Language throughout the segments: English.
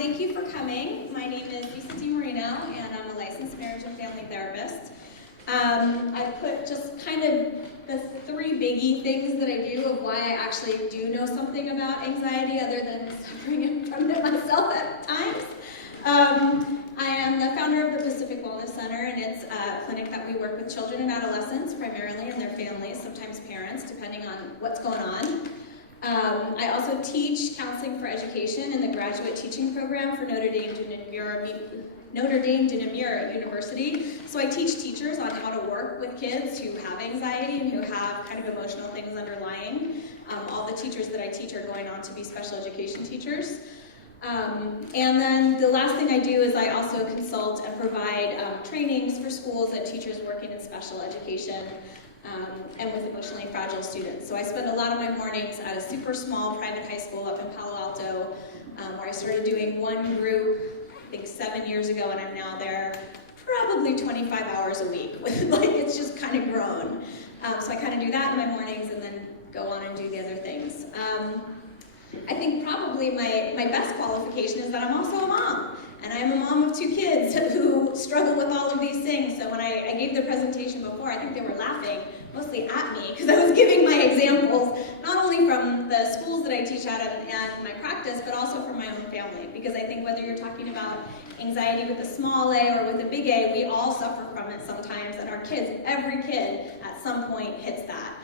Thank you for coming. My name is Lisa DiMarino, and I'm a licensed marriage and family therapist. I put just kind of the three biggie things that I do of why I actually do know something about anxiety other than suffering from it myself at times. I am the founder of the Pacific Wellness Center, and it's a clinic that we work with children and adolescents primarily and their families, sometimes parents, depending on what's going on. I also teach counseling for education in the graduate teaching program for Notre Dame de Namur University. So I teach teachers on how to work with kids who have anxiety and who have kind of emotional things underlying. All the teachers that I teach are going on to be special education teachers. And then the last thing I do is I also consult and provide trainings for schools and teachers working in special education and with emotionally fragile students. So I spend a lot of my mornings at a super small private high school up in Palo Alto, where I started doing one group, I think 7 years ago, and I'm now there probably 25 hours a week. It's just kind of grown. So I kind of do that in my mornings and then go on and do the other things. I think probably my best qualification is that I'm also a mom. And I'm a mom of 2 kids who struggle with all of these things. So when I gave the presentation before, I think they were laughing, mostly at me, because I was giving my examples, not only from the schools that I teach at and my practice, but also from my own family. Because I think whether you're talking about anxiety with a small a or with a big A, we all suffer from it sometimes. And our kids, every kid at some point hits that.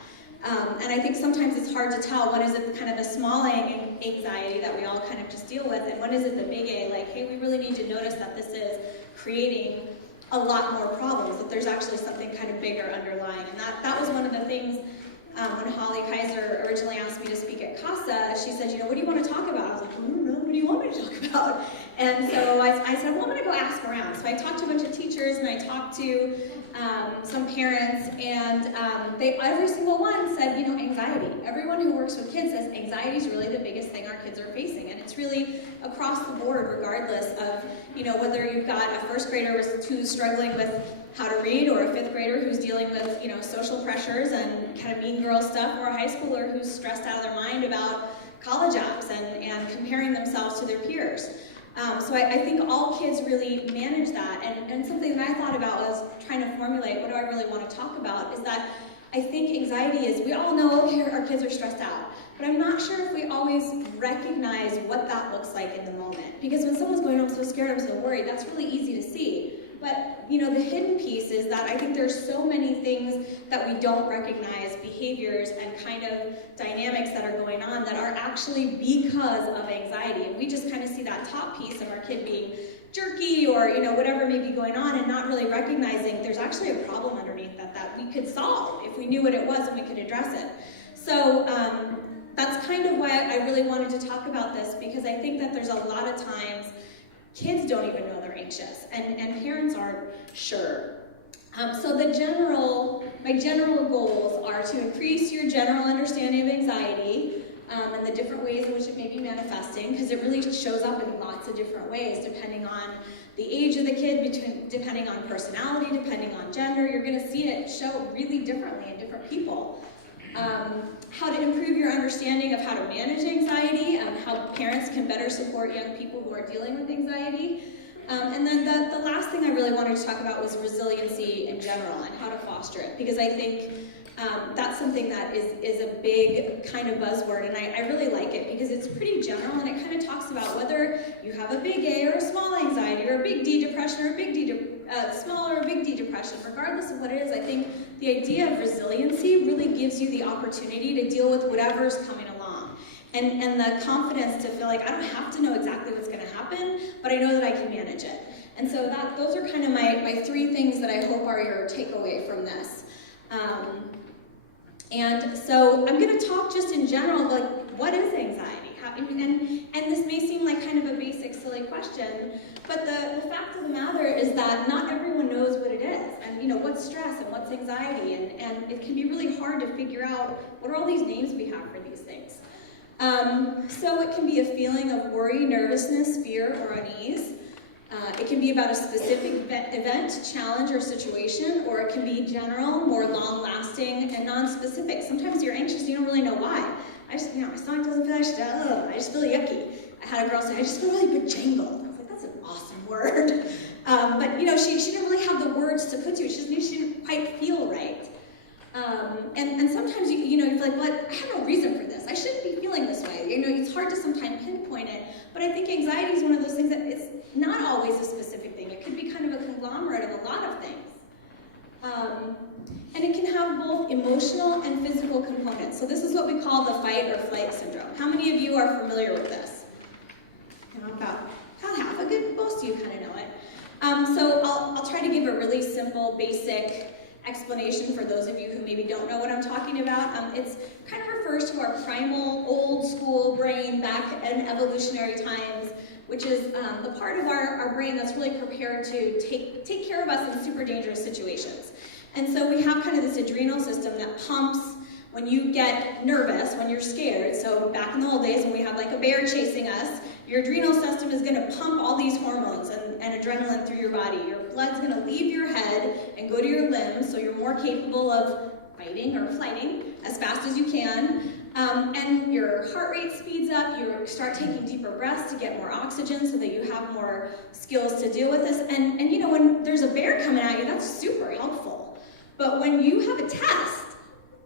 And I think sometimes it's hard to tell what is it kind of the small A anxiety that we all kind of just deal with, and what is it the big A, like, hey, we really need to notice that this is creating a lot more problems, that there's actually something kind of bigger underlying. And that was one of the things when Holly Kaiser originally asked me to speak at CASA, she said, what do you want to talk about? I was like, I don't know, what do you want me to talk about? And so I said, well, I'm going to go ask around. So I talked to a bunch of teachers, and I talked to some parents, and every single one said, anxiety. Everyone who works with kids says anxiety is really the biggest thing our kids are facing, and it's really across the board, regardless of, whether you've got a first grader who's struggling with how to read, or a 5th grader who's dealing with, social pressures and kind of mean girl stuff, or a high schooler who's stressed out of their mind about college apps and comparing themselves to their peers. So I think all kids really manage that, and something that I thought about was trying to formulate what do I really want to talk about is that I think anxiety is, we all know, okay, our kids are stressed out, but I'm not sure if we always recognize what that looks like in the moment. Because when someone's going, I'm so scared, I'm so worried, that's really easy to see. But, the hidden piece is that I think there's so many things that we don't recognize, behaviors and kind of dynamics that are going on that are actually because of anxiety. And we just kind of see that top piece of our kid being jerky or, whatever may be going on, and not really recognizing there's actually a problem underneath that we could solve if we knew what it was and we could address it. So that's kind of why I really wanted to talk about this, because I think that there's a lot of times kids don't even know they're anxious, and parents aren't sure. So my general goals are to increase your general understanding of anxiety and the different ways in which it may be manifesting, because it really shows up in lots of different ways, depending on the age of the kid, depending on personality, depending on gender. You're going to see it show really differently in different people. How to improve your understanding of how to manage anxiety, how parents can better support young people who are dealing with anxiety. And then the last thing I really wanted to talk about was resiliency in general and how to foster it, because I think that's something that is a big kind of buzzword, and I really like it because it's pretty general, and it kind of talks about whether you have a big A or a small anxiety or a big D depression or a big small or a big D depression. Regardless of what it is, I think the idea of resiliency really gives you the opportunity to deal with whatever's coming along, and the confidence to feel like I don't have to know exactly what's going to happen, but I know that I can manage it. And so those are kind of my 3 things that I hope are your takeaway from this. And so I'm going to talk just in general, like, what is anxiety? And this may seem like kind of a basic, silly question, but the fact of the matter is that not everyone knows what it is, and what's stress and what's anxiety, and it can be really hard to figure out what are all these names we have for these things. So it can be a feeling of worry, nervousness, fear, or unease. It can be about a specific event, challenge, or situation, or it can be general, more long-lasting, and non-specific. Sometimes you're anxious and you don't really know why. My stomach doesn't feel, I just feel yucky. I had a girl say, I just feel really bejangled. I was like, that's an awesome word. But she didn't really have the words to put to it. She didn't quite feel right. And sometimes you feel like, well, I have no reason for this. I shouldn't be feeling this way. It's hard to sometimes pinpoint it. But I think anxiety is one of those things that it's not always a specific thing. It could be kind of a conglomerate of a lot of things. And it can have both emotional and physical components. So this is what we call the fight or flight syndrome. How many of you are familiar with this? About half. Most of you kind of know it. So I'll try to give a really simple, basic explanation for those of you who maybe don't know what I'm talking about. It's kind of refers to our primal, old school brain back in evolutionary times, which is the part of our brain that's really prepared to take care of us in super dangerous situations. And so we have kind of this adrenal system that pumps when you get nervous, when you're scared. So back in the old days when we had like a bear chasing us, your adrenal system is going to pump all these hormones and adrenaline through your body. Your blood's going to leave your head and go to your limbs, so you're more capable of fighting or flighting as fast as you can. And your heart rate speeds up. You start taking deeper breaths to get more oxygen so that you have more skills to deal with this. And when there's a bear coming at you, that's super helpful. But when you have a test,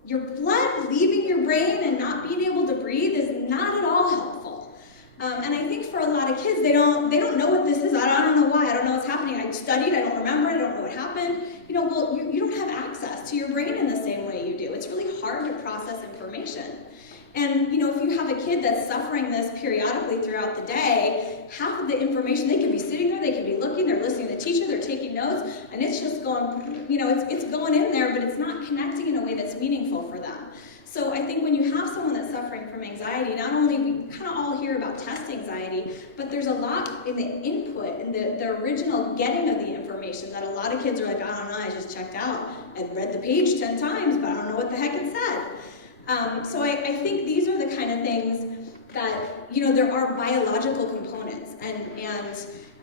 your blood leaving your brain and not being able to breathe is not at all helpful. And I think for a lot of kids, they don't know what this is. I don't know why. I don't know what's happening. I studied. I don't remember. I don't know what happened. Well, you don't have access to your brain in the same way you do. It's really hard to process information. And, if you have a kid that's suffering this periodically throughout the day, half of the information, they can be sitting there, they can be looking, they're listening to the teacher, they're taking notes, and it's just going, it's going in there, but it's not connecting in a way that's meaningful for them. So I think when you have someone that's suffering from anxiety, not only we kind of all hear about test anxiety, but there's a lot in the input, in the original getting of the information that a lot of kids are like, I don't know, I just checked out. I read the page 10 times, but I don't know what the heck it said. So I think these are the kind of things that, there are biological components. And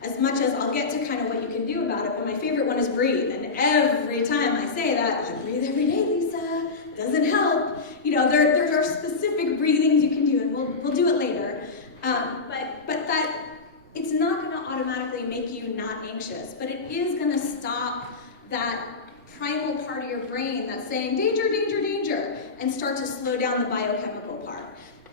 as much as I'll get to kind of what you can do about it, but my favorite one is breathe. And every time I say that, I breathe every day, Lisa. Doesn't help. There are specific breathings you can do, and we'll do it later. But that it's not going to automatically make you not anxious, but it is going to stop that primal part of your brain that's saying danger, danger, danger, and start to slow down the biochemical part.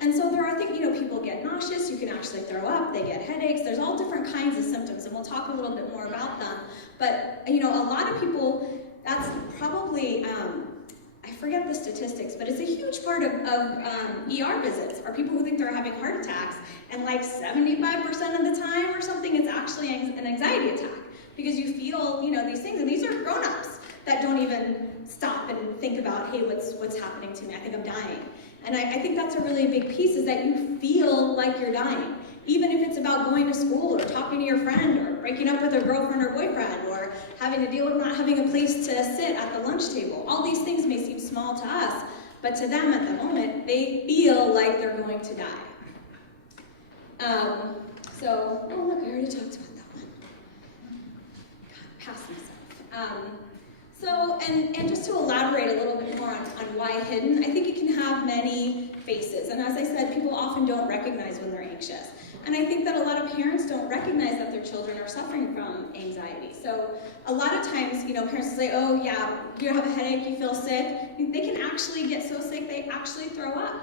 And so there are things, people get nauseous, you can actually throw up, they get headaches, there's all different kinds of symptoms, and we'll talk a little bit more about them. But, a lot of people, that's probably, I forget the statistics, but it's a huge part of ER visits are people who think they're having heart attacks, and like 75% of the time or something, it's actually an anxiety attack, because you feel, these things, and these are grown-ups that don't even stop and think about, hey, what's happening to me? I think I'm dying. And I think that's a really big piece, is that you feel like you're dying. Even if it's about going to school or talking to your friend or breaking up with a girlfriend or boyfriend or having to deal with not having a place to sit at the lunch table. All these things may seem small to us, but to them at the moment, they feel like they're going to die. Oh look, I already talked about that one. God, past myself. And just to elaborate a little bit more on why hidden, I think it can have many faces. And as I said, people often don't recognize when they're anxious. And I think that a lot of parents don't recognize that their children are suffering from anxiety. So a lot of times, parents will say, oh yeah, you have a headache, you feel sick. They can actually get so sick, they actually throw up.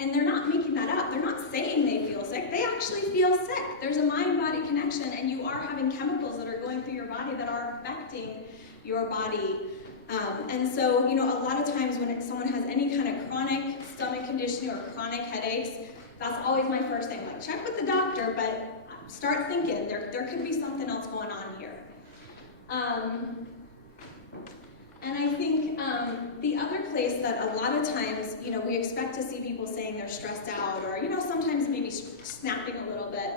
And they're not making that up. They're not saying they feel sick. They actually feel sick. There's a mind-body connection, and you are having chemicals that are going through your body that are affecting your body. And so, a lot of times when someone has any kind of chronic stomach condition or chronic headaches, that's always my first thing. Like, check with the doctor, but start thinking there could be something else going on here. And I think the other place that a lot of times, we expect to see people saying they're stressed out or, sometimes maybe snapping a little bit.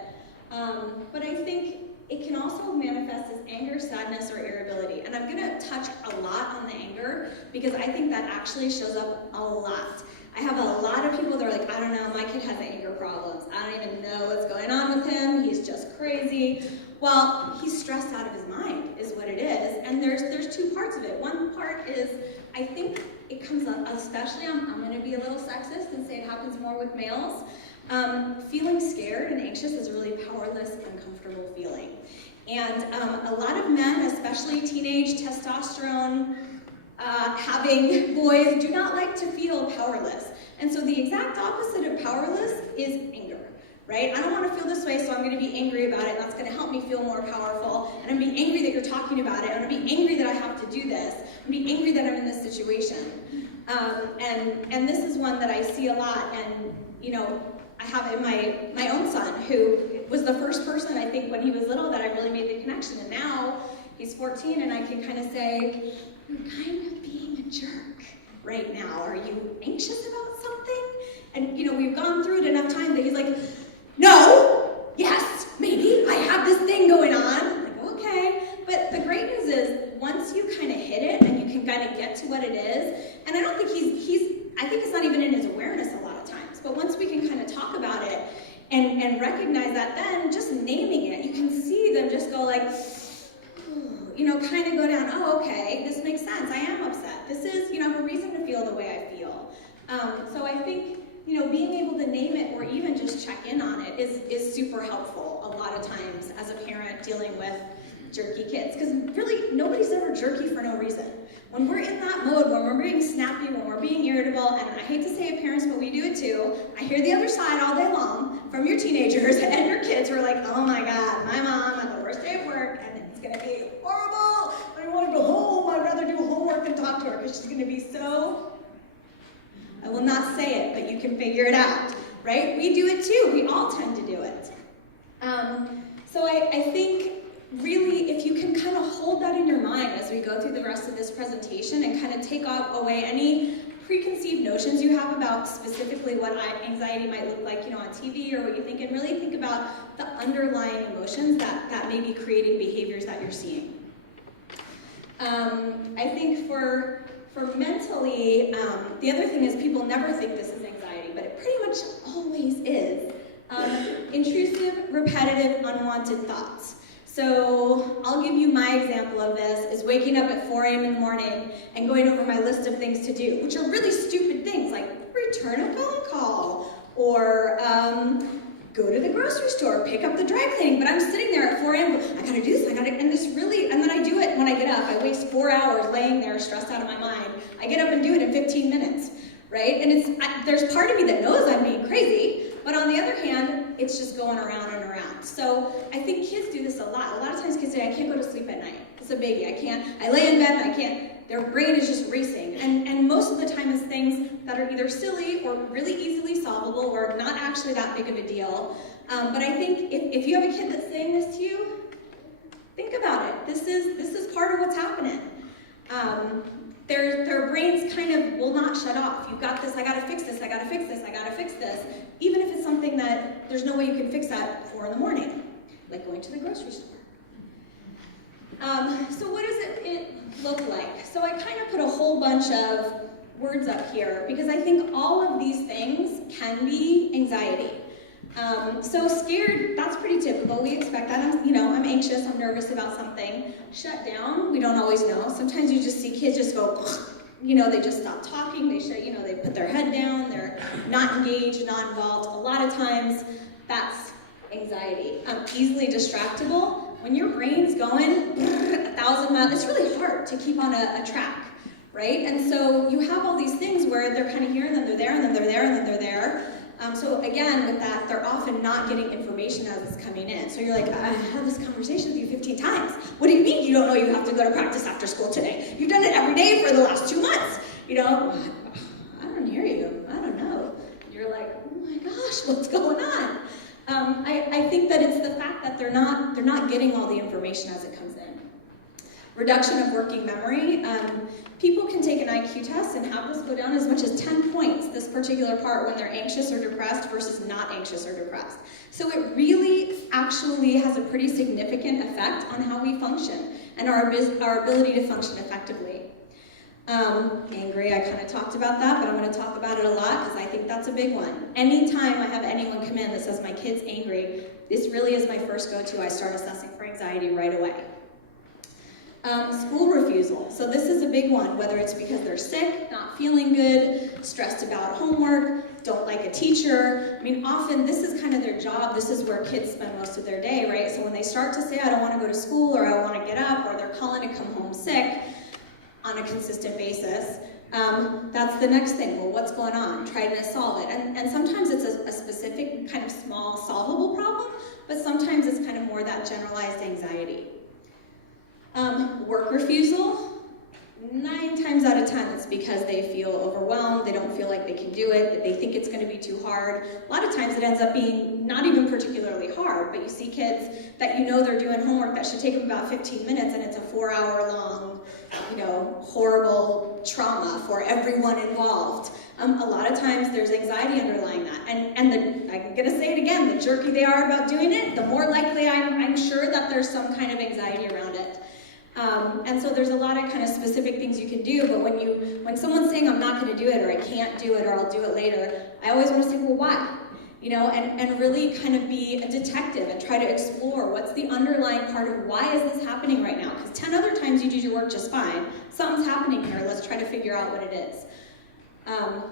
But I think it can also manifest as anger, sadness, or irritability. And I'm going to touch a lot on the anger because I think that actually shows up a lot. I have a lot of people that are like, I don't know, my kid has anger problems. I don't even know what's going on with him. He's just crazy. Well, he's stressed out of his mind is what it is. And there's two parts of it. One part is, I think it comes up, especially, I'm going to be a little sexist and say it happens more with males. Feeling scared and anxious is a really powerless, uncomfortable feeling. And a lot of men, especially teenage testosterone having boys, do not like to feel powerless. And so the exact opposite of powerless is anger, right? I don't want to feel this way, so I'm going to be angry about it. That's going to help me feel more powerful. And I'm going to be angry that you're talking about it. I'm going to be angry that I have to do this. I'm going to be angry that I'm in this situation. And this is one that I see a lot. And, you know, I have in my own son, who was the first person, I think, when he was little that I really made the connection. And now he's 14, and I can kind of say, you're kind of being a jerk right now. Are you anxious about something? And, you know, we've gone through it enough time that he's like, no, yes, maybe, I have this thing going on. I'm like, okay. But the great news is, once you kind of hit it and you can kind of get to what it is, and I don't think I think it's not even in his awareness a lot of times, but once we can kind of talk about it and recognize that, then just naming it, you can see them just go like, you know, kind of go down, oh, okay, this makes sense, I am upset. This is, you know, I have a reason to feel the way I feel. So I think, you know, being able to name it or even just check in on it is super helpful a lot of times as a parent dealing with jerky kids. Because really, nobody's ever jerky for no reason. When we're in that mode, when we're being snappy, when we're being irritable, and I hate to say it, parents, but we do it too, I hear the other side all day long from your teenagers and your kids who are like, oh my God, my mom had the worst day of work, and it's going to be horrible. I don't want to go home. I'd rather do homework than talk to her because she's going to be so... I will not say it, but you can figure it out, right? We do it too. We all tend to do it. So I think really if you can kind of hold that in your mind as we go through the rest of this presentation and kind of take away any preconceived notions you have about specifically what anxiety might look like, you know, on TV or what you think, and really think about the underlying emotions that may be creating behaviors that you're seeing. I think for mentally, the other thing is people never think this is anxiety, but it pretty much always is. Intrusive, repetitive, unwanted thoughts. So I'll give you my example of this, is waking up at 4 a.m. in the morning and going over my list of things to do, which are really stupid things, like return a phone call, or go to the grocery store, pick up the dry cleaning, but I'm sitting there at 4 a.m., I gotta do this, and then I do it when I get up. I waste 4 hours laying there stressed out of my mind. I get up and do it in 15 minutes, right? And there's part of me that knows I'm being crazy, but on the other hand, it's just going around and around. So I think kids do this a lot. A lot of times kids say, I can't go to sleep at night. It's a biggie. I lay in bed and I can't. Their brain is just racing. And most of the time it's things that are either silly or really easily solvable or not actually that big of a deal. But I think if you have a kid that's saying this to you, think about it. This is part of what's happening. Their brains kind of will not shut off. You've got this, I gotta fix this, I gotta fix this, I gotta fix this. Even if it's something that there's no way you can fix at 4 in the morning, like going to the grocery store. So what does it look like? So I kind of put a whole bunch of words up here because I think all of these things can be anxiety. So scared, that's pretty typical. We expect that. I'm anxious, I'm nervous about something. Shut down, we don't always know. Sometimes you just see kids just go, they just stop talking, they put their head down, they're not engaged, not involved. A lot of times, that's anxiety. Easily distractible. When your brain's going 1,000 miles, it's really hard to keep on a track, right? And so you have all these things where they're kind of here, and then they're there, and then they're there, and then they're there. So again, with that, they're often not getting information as it's coming in. So you're like, I had this conversation with you 15 times. What do you mean you don't know you have to go to practice after school today? You've done it every day for the last 2 months. I don't hear you. I don't know. You're like, oh my gosh, what's going on? I think that it's the fact that they're not getting all the information as it comes in. Reduction of working memory. People can take an IQ test and have this go down as much as 10 points, this particular part, when they're anxious or depressed versus not anxious or depressed. So it really actually has a pretty significant effect on how we function and our ability to function effectively. Angry, I kind of talked about that, but I'm going to talk about it a lot because I think that's a big one. Anytime I have anyone come in that says my kid's angry, this really is my first go-to. I start assessing for anxiety right away. School refusal. So this is a big one, whether it's because they're sick, not feeling good, stressed about homework, don't like a teacher. I mean, often this is kind of their job. This is where kids spend most of their day, right? So when they start to say, I don't want to go to school, or I want to get up, or they're calling to come home sick on a consistent basis, that's the next thing. Well, what's going on? Try to solve it. And sometimes it's a specific kind of small solvable problem, but sometimes it's kind of more that generalized anxiety. Work refusal, 9 times out of 10 it's because they feel overwhelmed, they don't feel like they can do it, that they think it's going to be too hard. A lot of times it ends up being not even particularly hard, but you see kids that you know they're doing homework that should take them about 15 minutes and it's a 4-hour-long, horrible trauma for everyone involved. A lot of times there's anxiety underlying that. And I'm going to say it again, the jerky they are about doing it, the more likely I'm sure that there's some kind of anxiety around it. And so there's a lot of kind of specific things you can do, but when someone's saying I'm not going to do it, or I can't do it, or I'll do it later, I always want to say, well, why? And really kind of be a detective and try to explore what's the underlying part of why is this happening right now? Because 10 other times you did your work just fine. Something's happening here. Let's try to figure out what it is.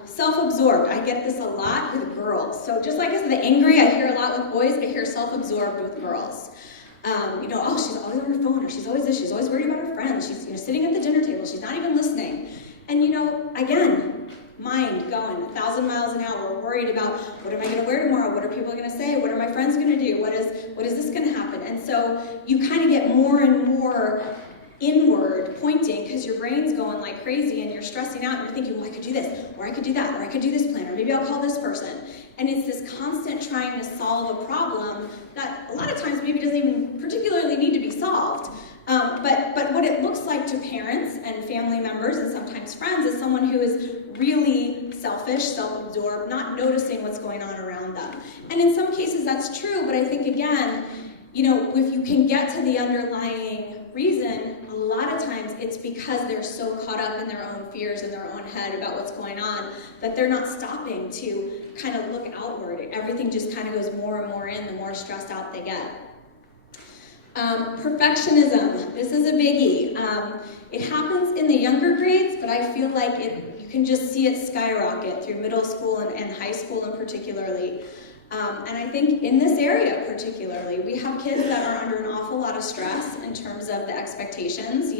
Self-absorbed. I get this a lot with girls. So just like the angry I hear a lot with boys, I hear self-absorbed with girls. She's always on her phone, or she's always this, she's always worried about her friends, she's sitting at the dinner table, she's not even listening. And again, mind going 1,000 miles an hour, worried about what am I going to wear tomorrow, what are people going to say, what are my friends going to do, what is this going to happen? And so you kind of get more and more inward pointing because your brain's going like crazy and you're stressing out and you're thinking, well, I could do this, or I could do that, or I could do this plan, or maybe I'll call this person. And it's this constant trying to solve a problem that a lot of times maybe doesn't even particularly need to be solved. But what it looks like to parents and family members and sometimes friends is someone who is really selfish, self-absorbed, not noticing what's going on around them. And in some cases that's true, but I think again, if you can get to the underlying reason, a lot of times it's because they're so caught up in their own fears in their own head about what's going on that they're not stopping to kind of look outward. Everything just kind of goes more and more in the more stressed out they get. Perfectionism. This is a biggie. It happens in the younger grades, but I feel like you can just see it skyrocket through middle school and high school in particularly. And I think in this area particularly, we have kids that are under an awful lot of stress in terms of the expectations.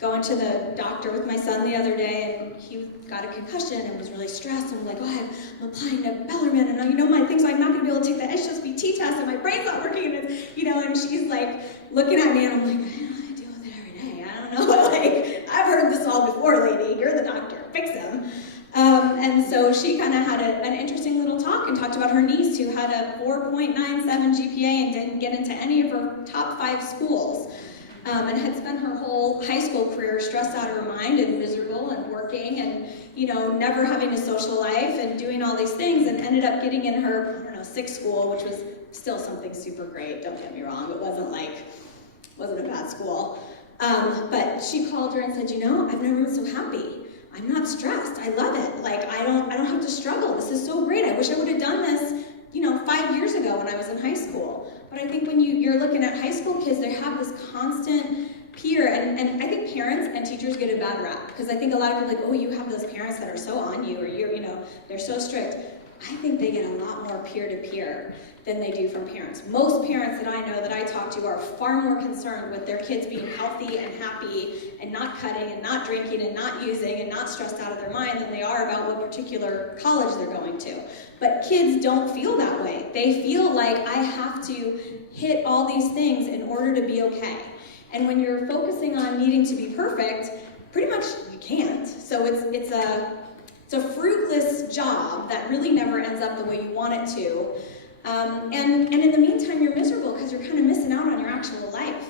Going to the doctor with my son the other day, and he got a concussion and was really stressed, and I'm like, I'm applying to Bellarmine, and my things, so I'm not going to be able to take the HSBT test, and my brain's not working, and and she's like looking at me, and I'm like, I deal with it every day, I don't know, I've heard this all before, lady, you're the doctor, fix them. And so she kind of had an interesting little talk and talked about her niece who had a 4.97 GPA and didn't get into any of her top 5 schools. And had spent her whole high school career stressed out of her mind and miserable and working and, never having a social life and doing all these things, and ended up getting in her, 6th school, which was still something super great, don't get me wrong, it wasn't a bad school. But she called her and said, I've never been so happy. I'm not stressed, I love it. I don't have to struggle, this is so great. I wish I would have done this, 5 years ago when I was in high school. But I think when you're looking at high school kids, they have this constant peer, and I think parents and teachers get a bad rap, because I think a lot of people are like, oh, you have those parents that are so on you, or they're so strict. I think they get a lot more peer-to-peer than they do from parents. Most parents that I know that I talk to are far more concerned with their kids being healthy and happy and not cutting and not drinking and not using and not stressed out of their mind than they are about what particular college they're going to. But kids don't feel that way. They feel like I have to hit all these things in order to be okay. And when you're focusing on needing to be perfect, pretty much you can't. So it's a fruitless job that really never ends up the way you want it to. And in the meantime, you're miserable because you're kind of missing out on your actual life.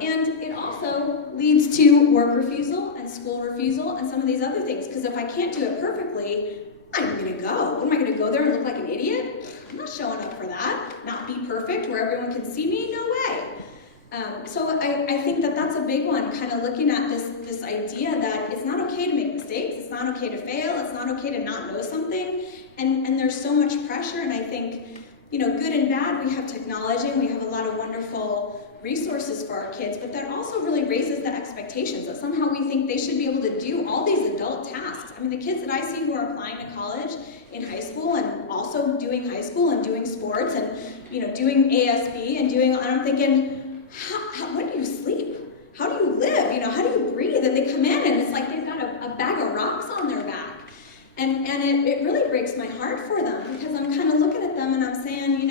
And it also leads to work refusal and school refusal and some of these other things. Because if I can't do it perfectly, I'm not going to go. What am I going to go there and look like an idiot? I'm not showing up for that. Not be perfect where everyone can see me? No way. So I think that's a big one, kind of looking at this idea that it's not okay to make mistakes, it's not okay to fail, it's not okay to not know something, and there's so much pressure, and I think, good and bad, we have technology, and we have a lot of wonderful resources for our kids, but that also really raises the expectations that somehow we think they should be able to do all these adult tasks. I mean, the kids that I see who are applying to college in high school and also doing high school and doing sports and, doing ASB and doing, I'm thinking, when do you sleep? How do you live? How do you breathe? And they come in and it's like they've got a bag of rocks on their back. And it really breaks my heart for them because I'm kind of looking at them and I'm saying,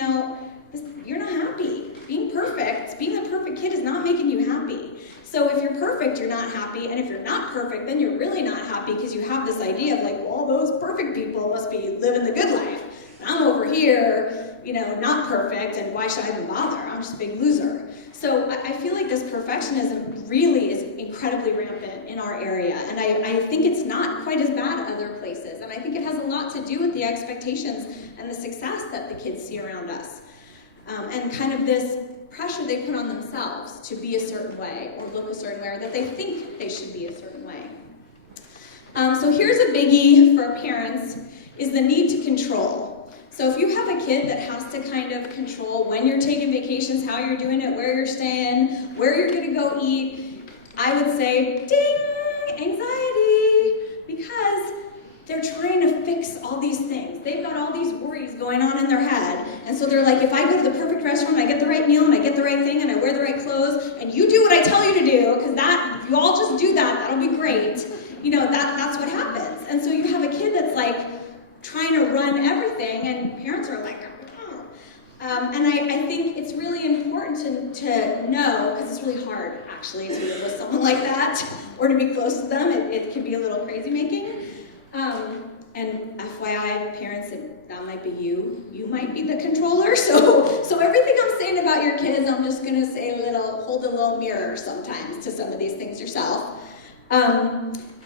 you're not happy. Being the perfect kid is not making you happy. So if you're perfect, you're not happy. And if you're not perfect, then you're really not happy because you have this idea of like, well, those perfect people must be living the good life. And I'm over here, not perfect, and why should I even bother? I'm just a big loser. So I feel like this perfectionism really is incredibly rampant in our area. And I think it's not quite as bad at other places. And I think it has a lot to do with the expectations and the success that the kids see around us. And kind of this pressure they put on themselves to be a certain way or look a certain way or that they think they should be a certain way. So here's a biggie for parents is the need to control. So if you have a kid that has to kind of control when you're taking vacations, how you're doing it, where you're staying, where you're going to go eat, I would say, ding, anxiety, because they're trying to fix all these things. They've got all these worries going on in their head. And so they're like, if I go to the perfect restaurant, I get the right meal, and I get the right thing, and I wear the right clothes, and you do what I tell you to do, because if you all just do that, that'll be great. That's what happens. And so you have a kid that's like trying to run everything, and parents are like, oh. And I think it's really important to know, because it's really hard, actually, to live with someone like that, or to be close to them. It can be a little crazy-making. And FYI, parents, that might be you. You might be the controller. So everything I'm saying about your kids, I'm just going to say hold a little mirror sometimes to some of these things yourself.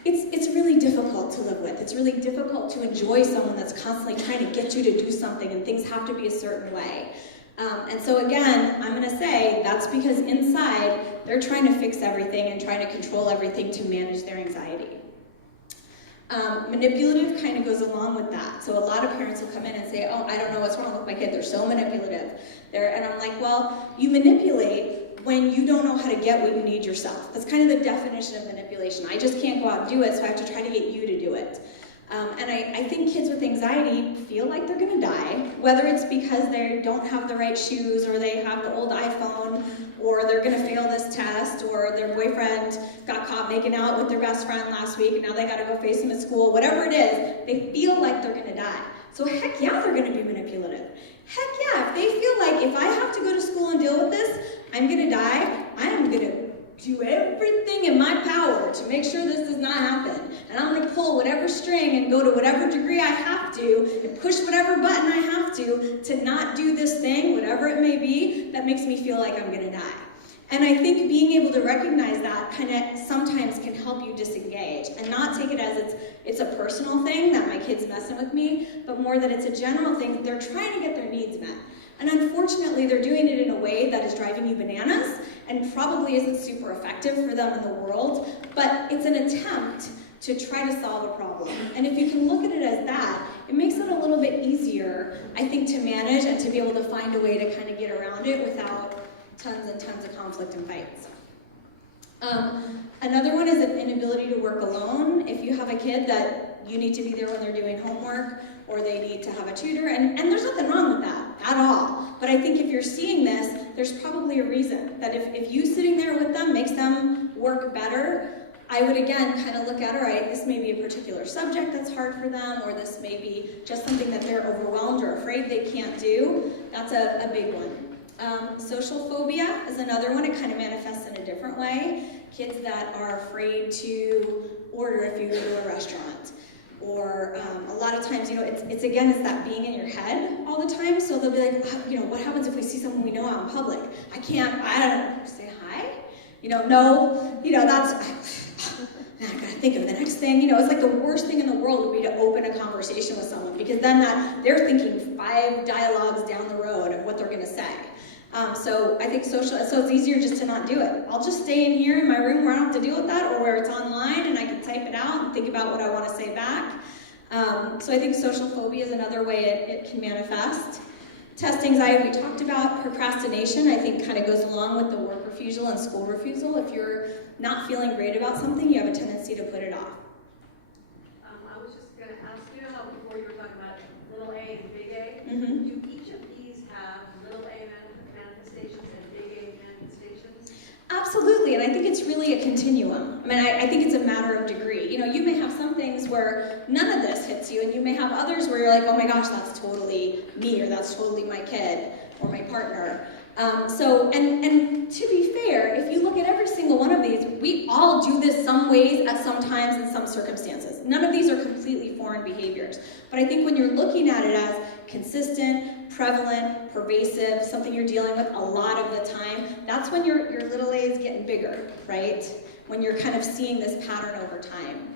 It's really difficult to live with. It's really difficult to enjoy someone that's constantly trying to get you to do something and things have to be a certain way. And so again, I'm going to say that's because inside they're trying to fix everything and trying to control everything to manage their anxiety. Manipulative kind of goes along with that. So a lot of parents will come in and say, oh, I don't know what's wrong with my kid. They're so manipulative. And I'm like, well, you manipulate when you don't know how to get what you need yourself. That's kind of the definition of manipulation. I just can't go out and do it, so I have to try to get you to do it. And I think kids with anxiety feel like they're going to die, whether it's because they don't have the right shoes, or they have the old iPhone, or they're going to fail this test, or their boyfriend got caught making out with their best friend last week, and now they got to go face him at school. Whatever it is, they feel like they're going to die. So heck yeah, they're going to be manipulative. Heck yeah, if they feel like if I have to go to school and deal with this, I'm going to die, I am going to do everything in my power to make sure this does not happen. And I'm going to pull whatever string and go to whatever degree I have to and push whatever button I have to not do this thing, whatever it may be, that makes me feel like I'm going to die. And I think being able to recognize that kind of sometimes can help you disengage and not take it as it's a personal thing that my kid's messing with me, but more that it's a general thing that they're trying to get their needs met. And unfortunately, they're doing it in a way that is driving you bananas and probably isn't super effective for them in the world, but it's an attempt to try to solve a problem. And if you can look at it as that, it makes it a little bit easier, I think, to manage and to be able to find a way to kind of get around it without tons and tons of conflict and fights. Another one is an inability to work alone. If you have a kid that you need to be there when they're doing homework, or they need to have a tutor, and there's nothing wrong with that at all. But I think if you're seeing this, there's probably a reason that if you sitting there with them makes them work better, I would again kind of look at, all right, this may be a particular subject that's hard for them, or this may be just something that they're overwhelmed or afraid they can't do. That's a big one. Social phobia is another one. It kind of manifests in a different way. Kids that are afraid to order food to a restaurant. Or a lot of times, it's that being in your head all the time. So they'll be like, what happens if we see someone we know out in public? I don't say hi. That's, I gotta think of the next thing. It's like the worst thing in the world would be to open a conversation with someone, because then they're thinking 5 dialogues down the road of what they're gonna say. So I think so it's easier just to not do it. I'll just stay in here in my room where I don't have to deal with that, or where it's online and I can type it out and think about what I want to say back. So I think social phobia is another way it can manifest. Test anxiety we talked about. Procrastination, I think, kind of goes along with the work refusal and school refusal. If you're not feeling great about something, you have a tendency to put it off. I was just going to ask you how before you were talking about little a and big A. Mm-hmm. Do each of these have little a manifestations and big A manifestations? Absolutely, and I think it's really a continuum. I mean, I think it's a matter of degree. You know, you may have some things where none of this hits you, and you may have others where you're like, oh my gosh, that's totally me, or that's totally my kid, or my partner. And to be fair, if you look at every single one of these, we all do this some ways at some times in some circumstances. None of these are completely foreign behaviors. But I think when you're looking at it as consistent, prevalent, pervasive, something you're dealing with a lot of the time, that's when your little a is getting bigger, right? When you're kind of seeing this pattern over time.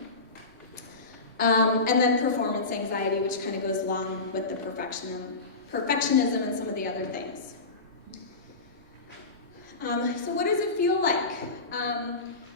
And then performance anxiety, which kind of goes along with the perfectionism and some of the other things. So what does it feel like?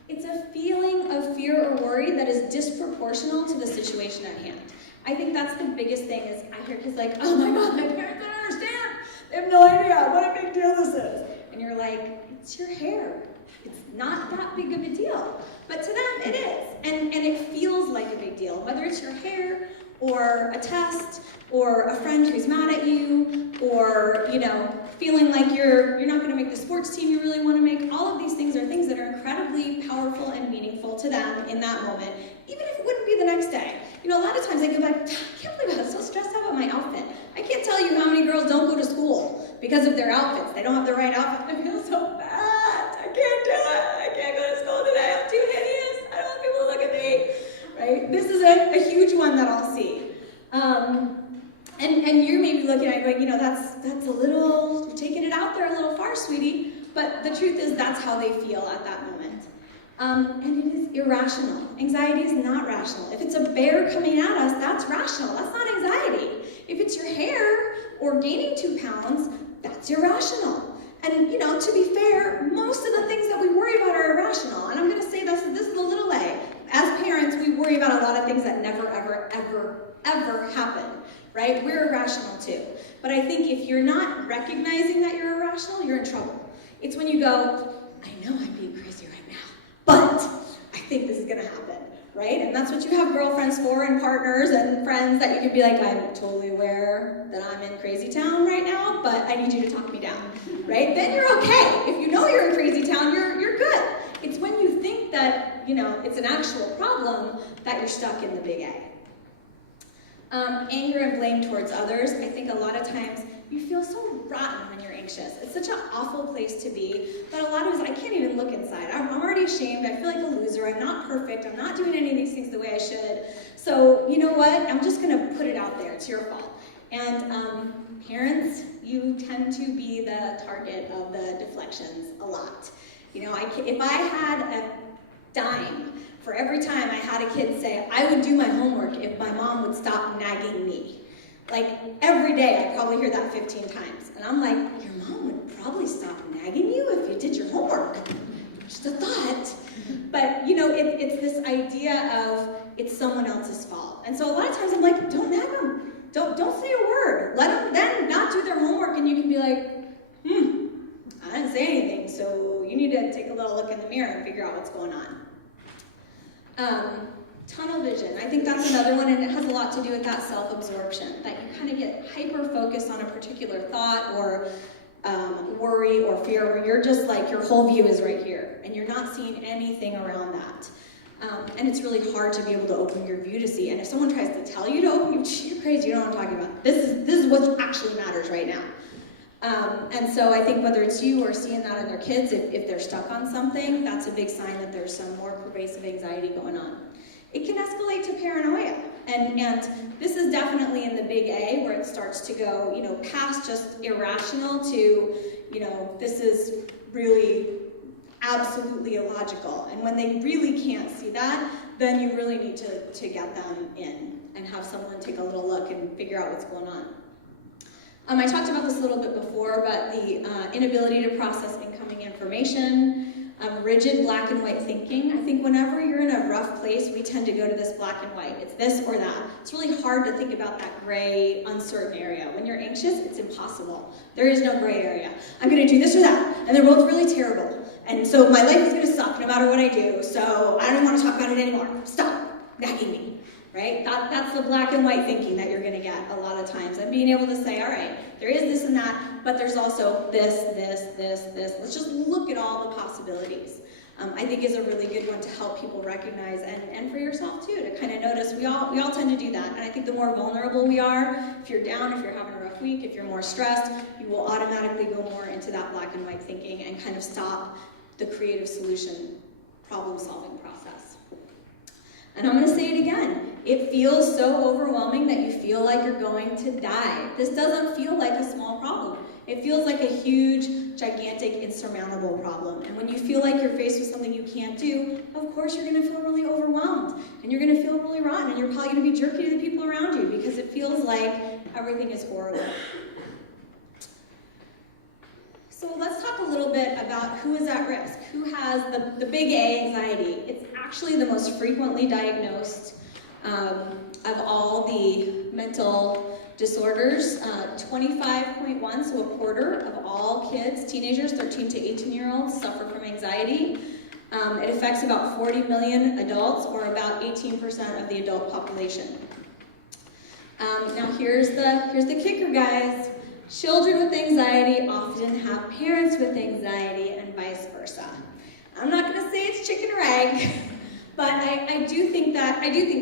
It's a feeling of fear or worry that is disproportional to the situation at hand. I think that's the biggest thing is I hear kids like, oh my God, my parents don't understand. They have no idea what a big deal this is. And you're like, it's your hair. It's not that big of a deal. But to them, it is. And it feels like a big deal, whether it's your hair or a test or a friend who's mad at you or, you know, feeling like you're not going to make the sports team you really want to make. All of these things are things that are incredibly powerful and meaningful to them in that moment, even if it wouldn't be the next day. You know, a lot of times I go back, I can't believe I was so stressed out about my outfit. I can't tell you how many girls don't go to school because of their outfits. They don't have the right outfit. I feel so bad. I can't do it. I can't go to school today. I'm too hideous. I don't want people to look at me. Right? This is a huge one that I'll see. And you're maybe looking at it going, you know, that's a little, you're taking it out there a little far, sweetie. But the truth is that's how they feel at that moment. And it is irrational. Anxiety is not rational. If it's a bear coming at us, that's rational. That's not anxiety. If it's your hair or gaining 2 pounds, that's irrational. And, you know, to be fair, most of the things that we worry about are irrational. And I'm going to say this is the little a. As parents, we worry about a lot of things that never, ever, ever, ever happen, right? We're irrational too. But I think if you're not recognizing that you're irrational, you're in trouble. It's when you go, I know I'm being crazy right now, but I think this is going to happen, right? And that's what you have girlfriends for and partners and friends that you can be like, I'm totally aware that I'm in crazy town right now, but I need you to talk me down, right? Then you're okay. If you know you're in crazy town, you're good. It's when you think that, you know, it's an actual problem that you're stuck in the big A. Anger and blame towards others. I think a lot of times you feel so rotten when you're anxious. It's such an awful place to be that a lot of times I can't even look inside. I'm already ashamed. I feel like a loser. I'm not perfect. I'm not doing any of these things the way I should. So you know what? I'm just going to put it out there. It's your fault. And parents, you tend to be the target of the deflections a lot. You know, if I had a dime for every time I had a kid say, I would do my homework if my mom would stop nagging me. Like, every day I probably hear that 15 times. And I'm like, your mom would probably stop nagging you if you did your homework. Just a thought. But, you know, it's this idea of it's someone else's fault. And so a lot of times I'm like, don't nag them. Don't say a word. Let them then not do their homework and you can be like, I didn't say anything, so you need to take a little look in the mirror and figure out what's going on. Tunnel vision. I think that's another one, and it has a lot to do with that self-absorption, that you kind of get hyper-focused on a particular thought or worry or fear, where you're just like, your whole view is right here, and you're not seeing anything around that. And it's really hard to be able to open your view to see. And if someone tries to tell you to open your view, you're crazy, you don't know what I'm talking about. This is what actually matters right now. And so I think whether it's you or seeing that in their kids, if they're stuck on something, that's a big sign that there's some more pervasive anxiety going on. It can escalate to paranoia. And this is definitely in the big A, where it starts to go, you know, past just irrational to, you know, this is really absolutely illogical. And when they really can't see that, then you really need to get them in and have someone take a little look and figure out what's going on. I talked about this a little bit before, but the inability to process incoming information, Rigid black and white thinking. I think whenever you're in a rough place, we tend to go to this black and white. It's this or that. It's really hard to think about that gray, uncertain area. When you're anxious, it's impossible. There is no gray area. I'm going to do this or that, and they're both really terrible. And so my life is going to suck no matter what I do, so I don't want to talk about it anymore. Stop nagging me, right? That's the black and white thinking that you're going to get a lot of times. And being able to say, all right, there is this and that, but there's also this. Let's just look at all the possibilities. I think is a really good one to help people recognize, and for yourself too, to kind of notice. We all tend to do that, and I think the more vulnerable we are, if you're down, if you're having a rough week, if you're more stressed, you will automatically go more into that black and white thinking and kind of stop the creative solution problem-solving process. And I'm going to say it again. It feels so overwhelming that you feel like you're going to die. This doesn't feel like a small problem. It feels like a huge, gigantic, insurmountable problem. And when you feel like you're faced with something you can't do, of course you're going to feel really overwhelmed. And you're going to feel really rotten. And you're probably going to be jerky to the people around you because it feels like everything is horrible. So let's talk a little bit about who is at risk. Who has the big A, anxiety. It's actually the most frequently diagnosed of all the mental disorders. 25.1, so a quarter of all kids, teenagers, 13 to 18-year-olds, suffer from anxiety. It affects about 40 million adults, or about 18% of the adult population. Now here's the kicker, guys. Children with anxiety often have parents with anxiety, and vice versa. I'm not going to say it's chicken or egg, but I do think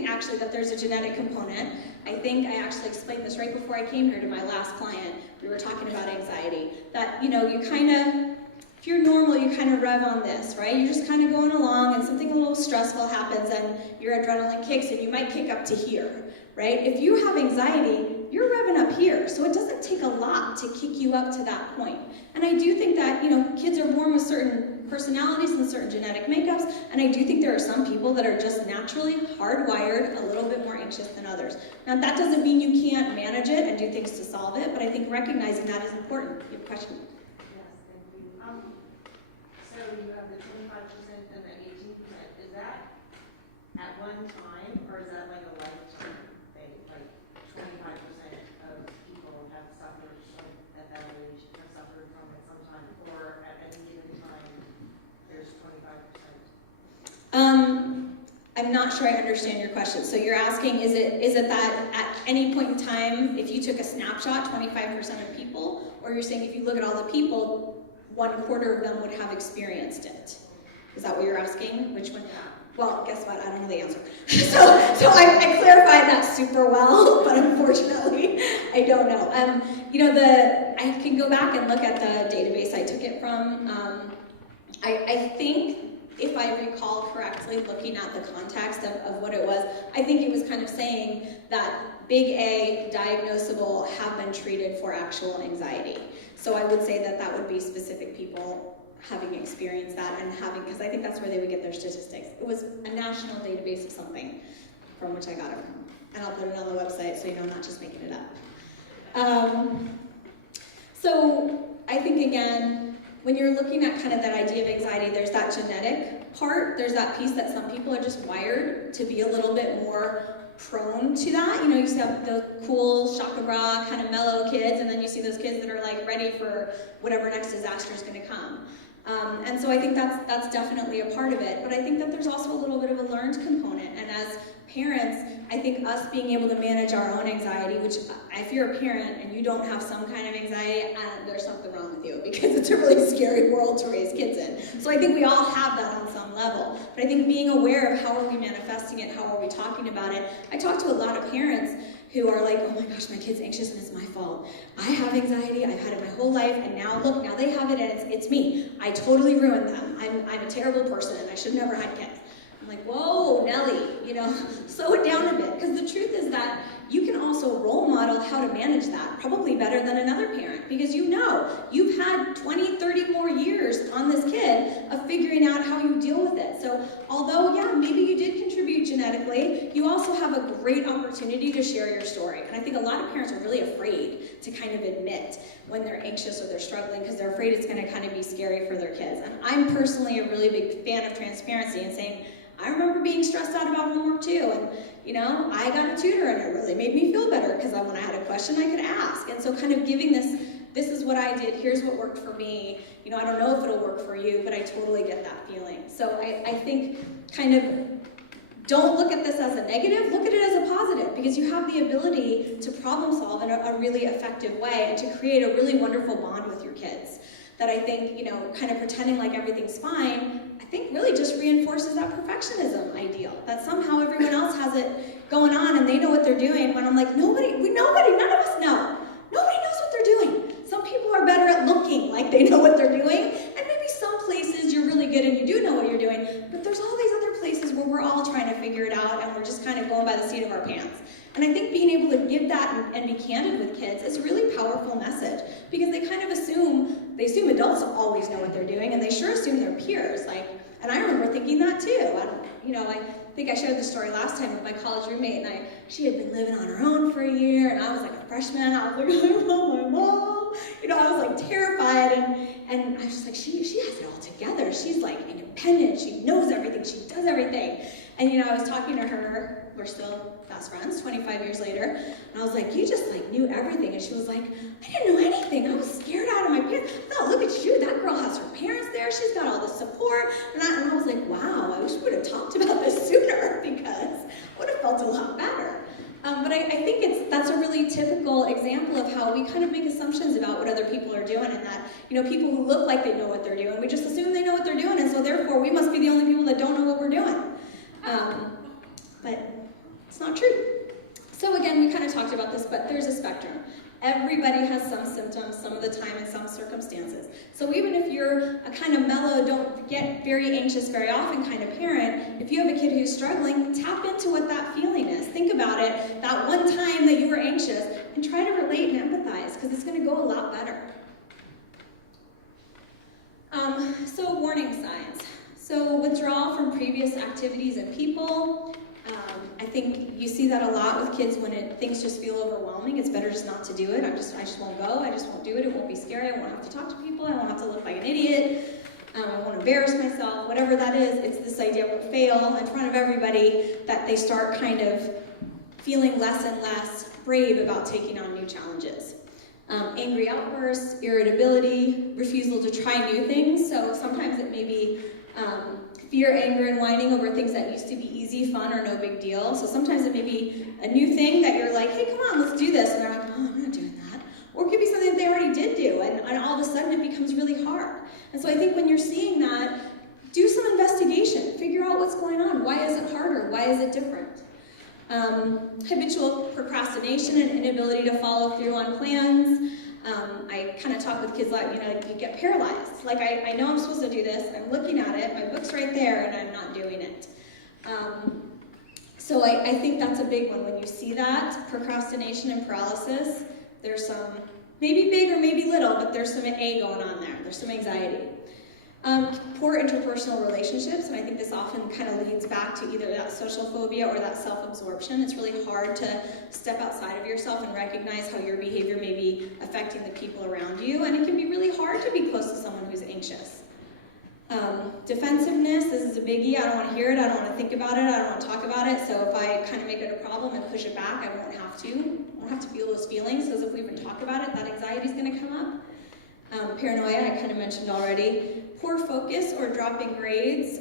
actually that there's a genetic component. I think I actually explained this right before I came here to my last client. We were talking about anxiety. That, you kind of, if you're normal, you kind of rev on this, right? You're just kind of going along and something a little stressful happens and your adrenaline kicks and you might kick up to here, right? If you have anxiety, you're revving up here. So it doesn't take a lot to kick you up to that point. And I do think that, kids are born with certain personalities and certain genetic makeups, and I do think there are some people that are just naturally hardwired a little bit more anxious than others. Now that doesn't mean you can't manage it and do things to solve it, but I think recognizing that is important. You have a question? Yes, thank you. So you have the 25% and the 18%. Is that at one time, or is that like a lifetime thing? Like 25% of people have suffered at that age, have suffered from it sometime, or at any given time, there's 25%? I'm not sure I understand your question. So you're asking, is it that at any point in time, if you took a snapshot, 25% of people, or you're saying if you look at all the people, 1/4 of them would have experienced it? Is that what you're asking? Which one? Well, guess what? I don't know the answer. so I clarified that super well, but unfortunately, I don't know. I can go back and look at the database I took it from. I think, if I recall correctly, looking at the context of what it was, I think it was kind of saying that big A, diagnosable, have been treated for actual anxiety. So I would say that would be specific people having experienced that and because I think that's where they would get their statistics. It was a national database of something from which I got it from. And I'll put it on the website so I'm not just making it up. So I think, again, when you're looking at kind of that idea of anxiety, there's that genetic part. There's that piece that some people are just wired to be a little bit more prone to that. You see the cool shaka bra kind of mellow kids, and then you see those kids that are like ready for whatever next disaster is going to come. And so I think that's definitely a part of it. But I think that there's also a little bit of a learned component. And as parents, I think us being able to manage our own anxiety, which if you're a parent and you don't have some kind of anxiety, there's something wrong with you, because it's a really scary world to raise kids in. So I think we all have that on some level. But I think being aware of how are we manifesting it, how are we talking about it. I talk to a lot of parents who are like, oh my gosh, my kid's anxious and it's my fault. I have anxiety, I've had it my whole life, and now look, now they have it and it's me. I totally ruined them. I'm a terrible person and I should never have kids. I'm like, whoa, Nellie, slow it down a bit. Because the truth is that you can also role model how to manage that, probably better than another parent, because you've had 20, 30 more years on this kid of figuring out how you deal with it. So although, yeah, maybe you did contribute contribute genetically, you also have a great opportunity to share your story. And I think a lot of parents are really afraid to kind of admit when they're anxious or they're struggling because they're afraid it's going to kind of be scary for their kids. And I'm personally a really big fan of transparency and saying, I remember being stressed out about homework too, and I got a tutor and it really made me feel better because when I had a question I could ask. And so kind of giving this is what I did, here's what worked for me. I don't know if it'll work for you, but I totally get that feeling. So I think kind of don't look at this as a negative, look at it as a positive, because you have the ability to problem solve in a really effective way and to create a really wonderful bond with your kids. That I think, kind of pretending like everything's fine, I think really just reinforces that perfectionism ideal, that somehow everyone else has it going on and they know what they're doing, when I'm like, none of us know. Nobody knows what they're doing. Some people are better at looking like they know what they're doing, and maybe some places you're really good and you do know what you're doing, but there's all these other places where we're all trying to figure it out and we're just kind of going by the seat of our pants. And I think being able to give that and be candid with kids is a really powerful message, because they kind of assume adults always know what they're doing, and they sure assume their peers. And I remember thinking that too. I think I shared this story last time with my college roommate, and she had been living on her own for a year, and I was like a freshman. I was like, I love my mom. I was like terrified, and I was just like, she has it all together. She's like independent. She knows everything. She does everything. And I was talking to her. We're still best friends 25 years later, and I was like, you just knew everything. And she was like, I didn't know anything. I was scared out of my pants. No, look at you, that girl has her parents there, she's got all the support. And I was like, wow, I wish we would have talked about this sooner, because I would have felt a lot better. But I think that's a really typical example of how we kind of make assumptions about what other people are doing, and that people who look like they know what they're doing, we just assume they know what they're doing, and so therefore we must be the only people that don't know what we're doing. But it's not true. So again, we kind of talked about this, but there's a spectrum. Everybody has some symptoms some of the time in some circumstances. So even if you're a kind of mellow, don't get very anxious very often kind of parent, if you have a kid who's struggling, tap into what that feeling is. Think about it, that one time that you were anxious, and try to relate and empathize, because it's going to go a lot better. So warning signs. So withdrawal from previous activities and people. I think you see that a lot with kids when things just feel overwhelming. It's better just not to do it. I just won't go. I just won't do it. It won't be scary. I won't have to talk to people. I won't have to look like an idiot. I won't embarrass myself. Whatever that is, it's this idea of fail in front of everybody, that they start kind of feeling less and less brave about taking on new challenges. Angry outbursts, irritability, refusal to try new things. So sometimes it may be fear, anger, and whining over things that used to be easy, fun, or no big deal. So sometimes it may be a new thing that you're like, hey, come on, let's do this. And they're like, oh, I'm not doing that. Or it could be something that they already did do, and all of a sudden it becomes really hard. And so I think when you're seeing that, do some investigation. Figure out what's going on. Why is it harder? Why is it different? Habitual procrastination and inability to follow through on plans. I kind of talk with kids like, you get paralyzed. Like, I know I'm supposed to do this, I'm looking at it, my book's right there, and I'm not doing it. So I think that's a big one. When you see that, procrastination and paralysis, there's some, maybe big or maybe little, but there's some A going on there. There's some anxiety. Poor interpersonal relationships, and I think this often kind of leads back to either that social phobia or that self-absorption. It's really hard to step outside of yourself and recognize how your behavior may be affecting the people around you, and it can be really hard to be close to someone who's anxious. Defensiveness, this is a biggie. I don't want to hear it, I don't want to think about it, I don't want to talk about it, so if I kind of make it a problem and push it back, I won't have to feel those feelings, because if we even talk about it, that anxiety is going to come up. Paranoia, I kind of mentioned already. Poor focus or dropping grades.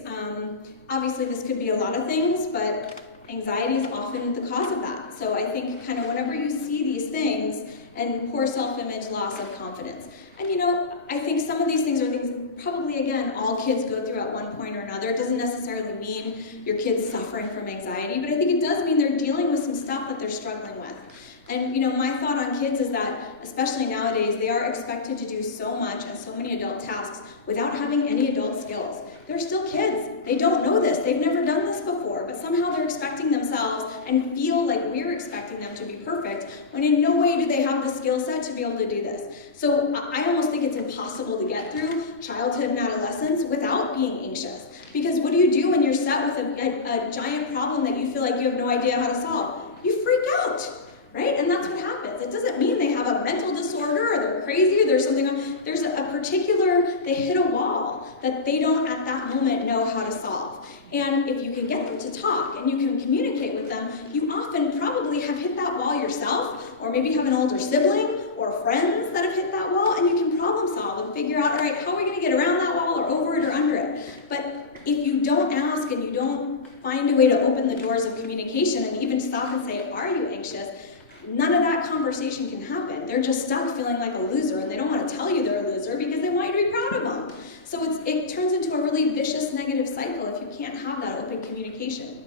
Obviously this could be a lot of things, but anxiety is often the cause of that. So I think kind of whenever you see these things, and poor self-image, loss of confidence. And I think some of these things are things probably, again, all kids go through at one point or another. It doesn't necessarily mean your kid's suffering from anxiety, but I think it does mean they're dealing with some stuff that they're struggling with. And my thought on kids is that, especially nowadays, they are expected to do so much and so many adult tasks without having any adult skills. They're still kids. They don't know this. They've never done this before, but somehow they're expecting themselves and feel like we're expecting them to be perfect, when in no way do they have the skill set to be able to do this. So I almost think it's impossible to get through childhood and adolescence without being anxious. Because what do you do when you're set with a giant problem that you feel like you have no idea how to solve? You freak out, right? And that's what happens. It doesn't mean they have a mental disorder or they're crazy or there's something wrong. There's a particular, they hit a wall that they don't at that moment know how to solve. And if you can get them to talk and you can communicate with them, you often probably have hit that wall yourself, or maybe have an older sibling or friends that have hit that wall, and you can problem solve and figure out, all right, how are we going to get around that wall or over it or under it? But if you don't ask and you don't find a way to open the doors of communication and even stop and say, are you anxious? None of that conversation can happen. They're just stuck feeling like a loser, and they don't want to tell you they're a loser because they want you to be proud of them. So it turns into a really vicious negative cycle if you can't have that open communication.